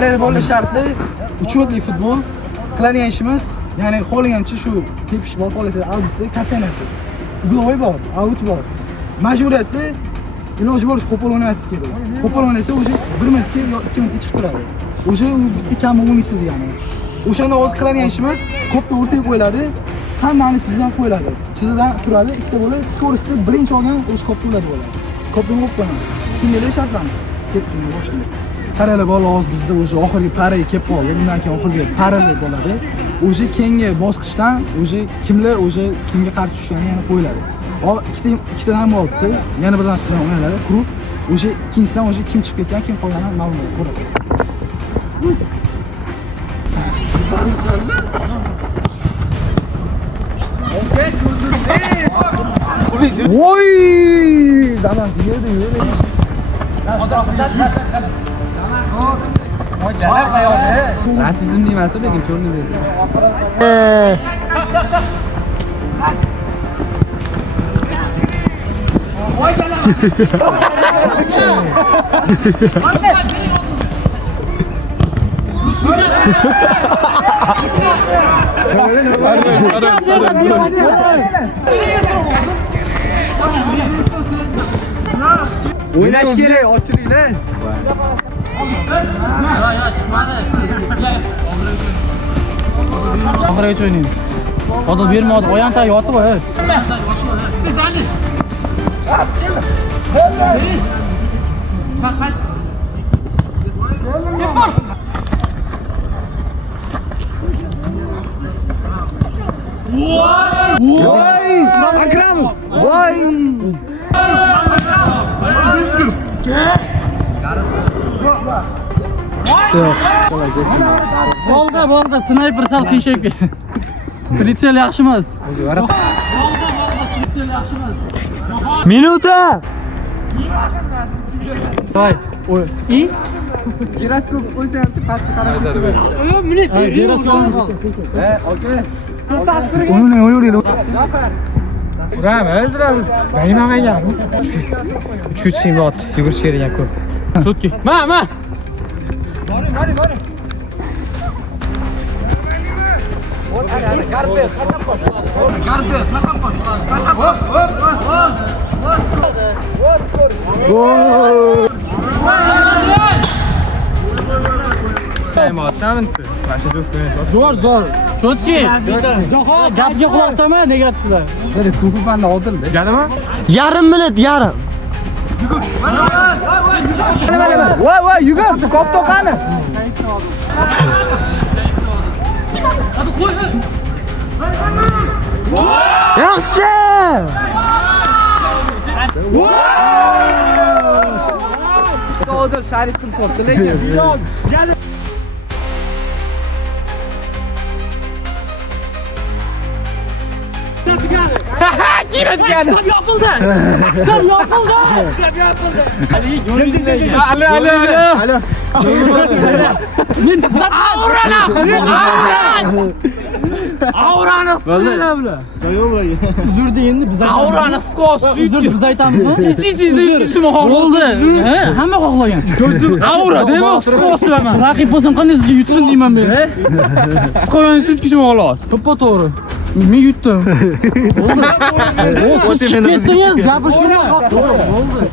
qarayli bo'lish shartli, uchetli futbol qiladigan ishimiz, ya'ni xohlagancha shu tepish bor, xohlasa audisi, kasanasi. Go'y bor, aut bor. Majburiyatli iloji boricha qo'pol o'ynamaslik kerak. Qo'pol o'ynasa o'sha 1 minutga yo 2 minutga chiqib turadi. O'sha u bitta kam o'ynaysiz degani. O'shani o'zi qiladigan ishimiz ko'pni o'rtaga qo'yiladi, hammani chizidan qo'yiladi. Chizidan turadi, ikkita bo'ladi, skorosti birinchi olgan o'sha ko'p bo'ladi bo'ladi. Ko'pni o'qib qo'yamiz. Shunday shartlanadi. Ketdim boshlaymiz. Qaraylar bola hozir bizda o'sha oxirgi paraga kelib qoldi. Bundan keyin oxirgi paralik bo'ladi. O'sha keyingi bosqichdan o'sha kimlar o'sha kimga qarshi tushgani yana qo'yiladi. ikkitadan bo'libdi. Yana birdan o'ynaladi. Klub o'sha ikkinchisidan o'sha kim chiqib ketgan, kim qolganini ma'lum ko'rasiz. Voy! Zaman yedi. Rasizm emas, lekin ko'riniz. O'ynash kerak, ochilinglar. Oxirigacha o'ynaymiz. Hozir bermadi, oyog'ini yotib qo'y. Voy! Akram! Voy! Bo'ldi, snayper sal qiyshayib ketdi. Pritsel yaxshi emas. Bo'ldi, pritsel yaxshi emas. Minuta! Voy, o'y. Giroskop qo'ysa ham pastga qarab o'tadi. Minut. Giroskop. Okey. Uni o'ylaydi. Uramiz. Baymagan. 3 kim ot, yugurish kerak ekan ko'p. Tutki. Ma. Boring. Garpet, qashab qo'sh. Zo'r. Cho'tki. Gapga quloq solma, negativlar. Dedi, to'pni oldirdi. Ganimi? Yarim minut, yarim. Voy, yugur, koptok qani? Hadi qo'y. Yaxshi! Hozir Sharif qilib lekin. Giradi. Yopildi. Ali. Men aurani qilinglar bular. Uzr endi biz aurani qilib uzr biz aytamizmi? Ichingizda bo'ldi. Hamma xohlagan. Aura dema qilib raqib bo'lsam qanday sizga yutsin deyman men. Psixologik sutkishim xolos. To'g'ri. Men yutdim. Bo'ldi. O'z ketdingiz, gapirishinglar. Bo'ldi.